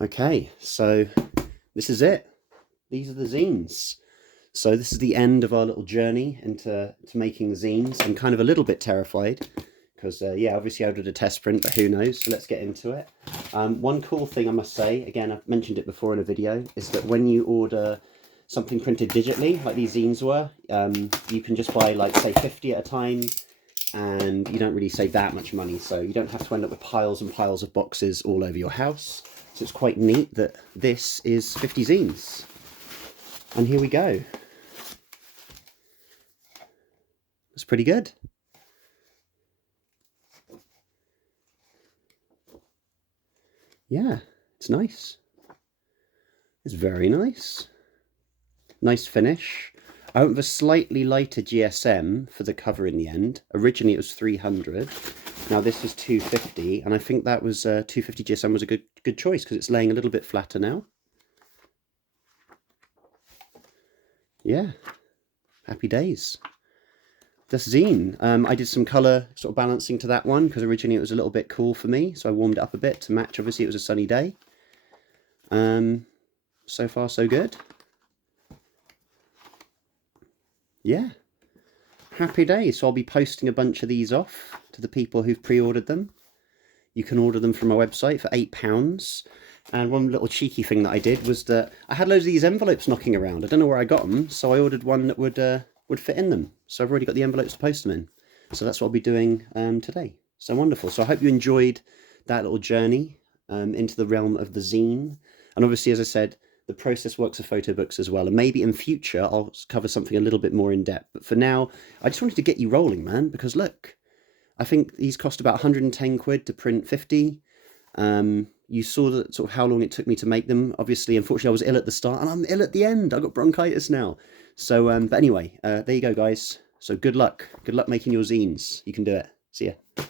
Okay, so this is it. These are the zines. So this is the end of our little journey into making zines. I'm kind of a little bit terrified because, yeah, obviously I did a test print, but who knows? So let's get into it. One cool thing I must say, again, I've mentioned it before in a video, is that when you order something printed digitally, like these zines were, you can just buy, like, say, 50 at a time, and you don't really save that much money. So you don't have to end up with piles and piles of boxes all over your house. So it's quite neat that this is 50 zines. And here we go. That's pretty good. Yeah, it's nice. It's very nice. Nice finish. I went with a slightly lighter GSM for the cover in the end. Originally it was 300. Now this is 250, and I think that was 250 GSM was a good choice because it's laying a little bit flatter now. Yeah, happy days. This zine, I did some colour sort of balancing to that one because originally it was a little bit cool for me, so I warmed it up a bit to match. Obviously it was a sunny day. So far so good. Yeah, happy days. So I'll be posting a bunch of these off to the people who've pre-ordered them. You can order them from my website for £8. And one little cheeky thing that I did was that I had loads of these envelopes knocking around. I don't know where I got them, so I ordered one that would fit in them. So I've already got the envelopes to post them in. So that's what I'll be doing today. So wonderful. So I hope you enjoyed that little journey into the realm of the zine. And obviously, as I said, the process works for photo books as well. And maybe in future, I'll cover something a little bit more in depth. But for now, I just wanted to get you rolling, man, because look, I think these cost about 110 quid to print 50. You saw that sort of how long it took me to make them. Obviously, unfortunately, I was ill at the start and I'm ill at the end. I got bronchitis now. So, but anyway, there you go, guys. So good luck. Good luck making your zines. You can do it. See ya.